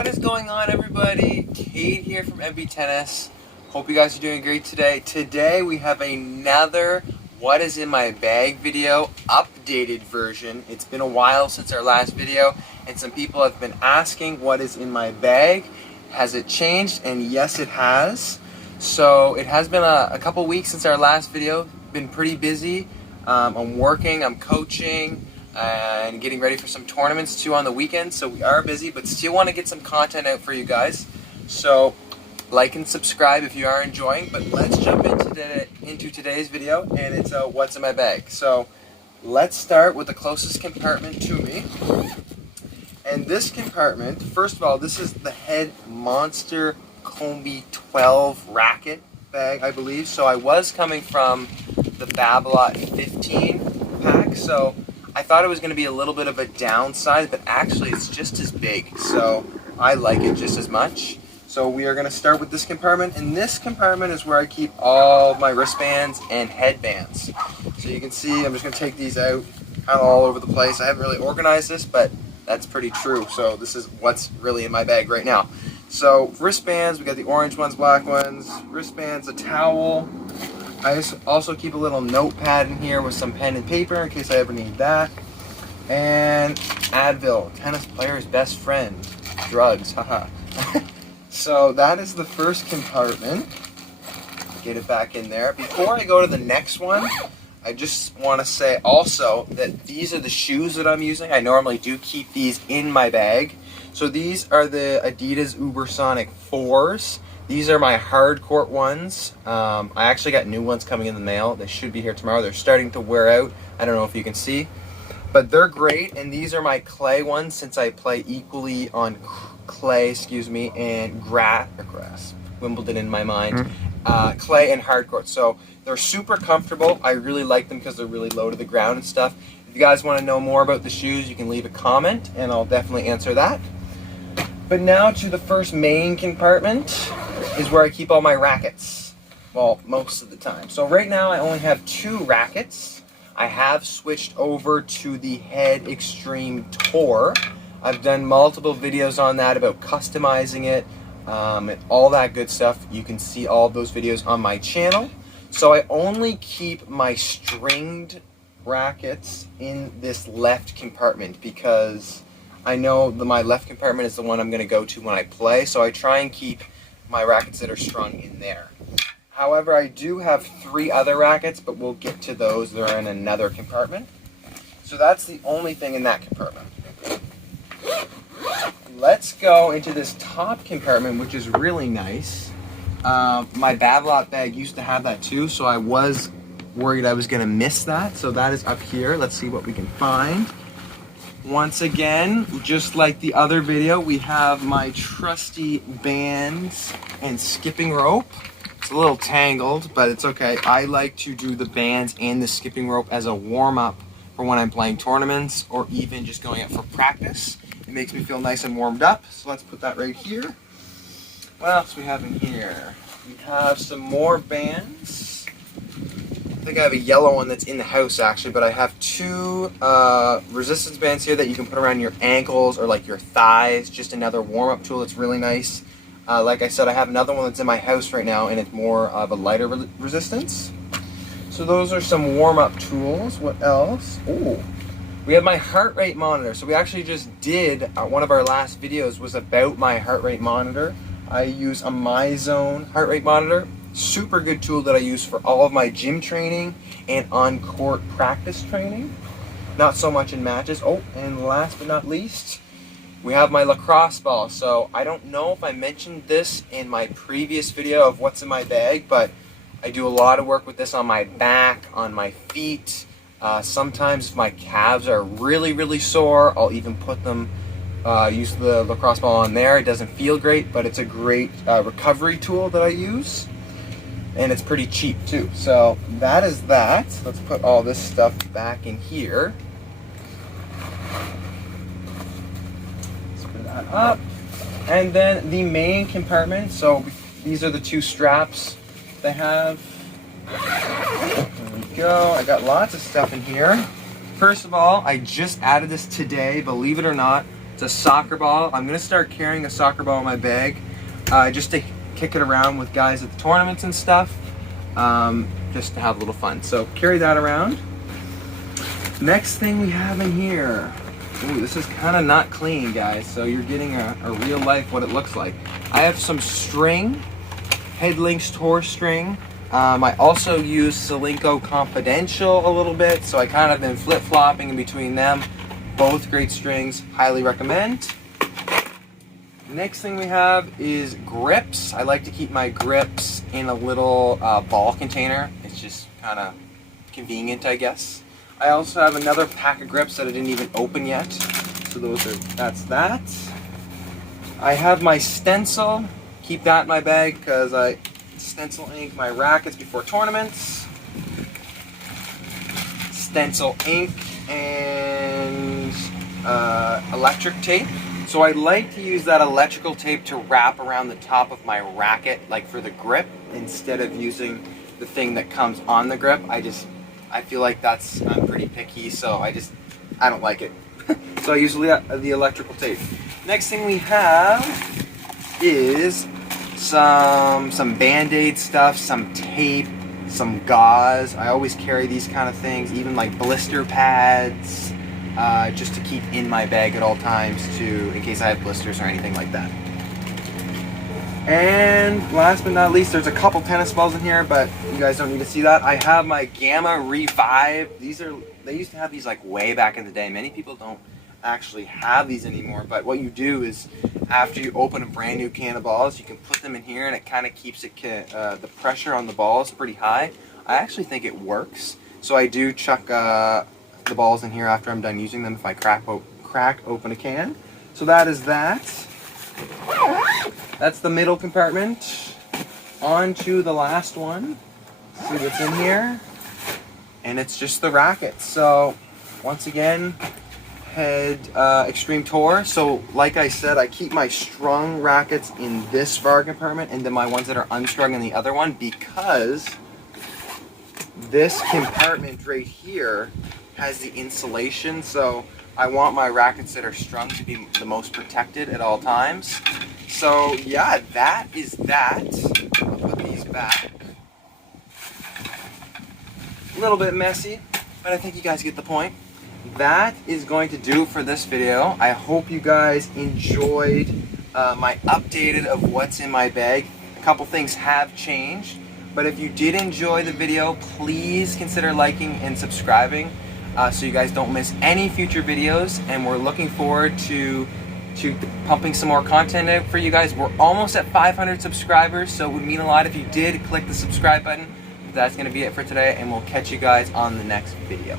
What is going on, everybody? Cade here from MB Tennis. Hope you guys are doing great today. Today we have another What is in my bag video, updated version. It's been a while since our last video, and some people have been asking what is in my bag. Has it changed? And yes, it has. So it has been a couple weeks since our last video. Been pretty busy. I'm working, I'm coaching, and getting ready for some tournaments too on the weekends. So we are busy, but still want to get some content out for you guys. So like and subscribe if you are enjoying. But let's jump into today's video, and it's what's in my bag. So let's start with the closest compartment to me. And this compartment, first of all, this is the Head Monster Combi 12 racket bag, I believe. So I was coming from the Babolat 15 pack, so I thought it was going to be a little bit of a downside, but actually it's just as big, so I like it just as much. So we are going to start with this compartment, and this compartment is where I keep all my wristbands and headbands. So you can see I'm just going to take these out kind of all over the place. I haven't really organized this, but that's pretty true. So this is what's really in my bag right now. So wristbands, we got the orange ones, black ones, wristbands, a towel. I also keep a little notepad in here with some pen and paper in case I ever need that. And Advil, tennis player's best friend. Drugs, haha. So that is the first compartment. Get it back in there. Before I go to the next one, I just want to say also that these are the shoes that I'm using. I normally do keep these in my bag. So these are the Adidas Ubersonic 4s. These are my hard court ones. I actually got new ones coming in the mail. They should be here tomorrow. They're starting to wear out. I don't know if you can see, but they're great. And these are my clay ones, since I play equally on clay, and grass, Wimbledon in my mind, clay and hard court. So they're super comfortable. I really like them because they're really low to the ground and stuff. If you guys want to know more about the shoes, you can leave a comment and I'll definitely answer that. But now to the first main compartment is where I keep all my rackets. Well, most of the time. So right now I only have 2 rackets. I have switched over to the Head Extreme Tour. I've done multiple videos on that about customizing it, and all that good stuff. You can see all of those videos on my channel. So I only keep my stringed rackets in this left compartment because I know that my left compartment is the one I'm going to go to when I play, so I try and keep my rackets that are strung in there. However, I do have 3 other rackets, but we'll get to those. They're in another compartment. So that's the only thing in that compartment. Let's go into this top compartment, which is really nice. My Babolat bag used to have that too, so I was worried I was going to miss that. So that is up here. Let's see what we can find. Once again, just like the other video, we have my trusty bands and skipping rope. It's a little tangled, but it's okay. I like to do the bands and the skipping rope as a warm-up for when I'm playing tournaments or even just going out for practice. It makes me feel nice and warmed up. So let's put that right here. What else we have in here? We have some more bands. I think I have a yellow one that's in the house actually, but I have 2 resistance bands here that you can put around your ankles or like your thighs. Just another warm-up tool that's really nice. Like I said, I have another one that's in my house right now, and it's more of a lighter resistance. So those are some warm-up tools. What else? Ooh, we have my heart rate monitor. So we actually just did, one of our last videos was about my heart rate monitor. I use a MyZone heart rate monitor. Super good tool that I use for all of my gym training and on-court practice training. Not so much in matches. Oh, and last but not least, we have my Lacrosse Ball. So I don't know if I mentioned this in my previous video of what's in my bag, but I do a lot of work with this on my back, on my feet. Sometimes if my calves are really, really sore, I'll even put them, use the Lacrosse Ball on there. It doesn't feel great, but it's a great recovery tool that I use. And it's pretty cheap too. So that is that. Let's put all this stuff back in here. Let's put that up. And then the main compartment. So these are the 2 straps they have. There we go. I got lots of stuff in here. First of all, I just added this today, believe it or not. It's a soccer ball. I'm gonna start carrying a soccer ball in my bag, just to kick it around with guys at the tournaments and stuff, just to have a little fun. So carry that around. Next thing we have in here. Ooh, this is kind of not clean, guys, so you're getting a real life what it looks like. I have some string, Headlinks Tour string. I also use Solinco Confidential a little bit, so I kind of been flip-flopping in between them. Both great strings, highly recommend. Next thing we have is grips. I like to keep my grips in a little ball container. It's just kind of convenient, I guess. I also have another pack of grips that I didn't even open yet. So that's that. I have my stencil. Keep that in my bag because I stencil ink my rackets before tournaments. Stencil ink and electric tape. So I like to use that electrical tape to wrap around the top of my racket, like for the grip, instead of using the thing that comes on the grip. I feel like I'm pretty picky, so I don't like it. So I use the electrical tape. Next thing we have is some Band-Aid stuff, some tape, some gauze. I always carry these kind of things, even like blister pads, just to keep in my bag at all times in case I have blisters or anything like that. And last but not least, there's a couple tennis balls in here, but you guys don't need to see that. I have my Gamma Revive. They used to have these like way back in the day. Many people don't actually have these anymore, but what you do is after you open a brand new can of balls, you can put them in here and it kind of keeps the pressure on the balls pretty high. I actually think it works. So I do chuck the balls in here after I'm done using them if I crack open a can. So that is that. That's the middle compartment. On to the last one. See what's in here. And it's just the rackets. So once again, Extreme Tour. So like I said, I keep my strung rackets in this bar compartment and then my ones that are unstrung in the other one, because this compartment right here has the insulation. So I want my rackets that are strung to be the most protected at all times. So yeah, that is that. I'll put these back. A little bit messy, but I think you guys get the point. That is going to do it for this video. I hope you guys enjoyed my updated of what's in my bag. A couple things have changed, but if you did enjoy the video, please consider liking and subscribing so you guys don't miss any future videos, and we're looking forward to pumping some more content out for you guys. We're almost at 500 subscribers, so it would mean a lot if you did click the subscribe button. That's going to be it for today, and we'll catch you guys on the next video.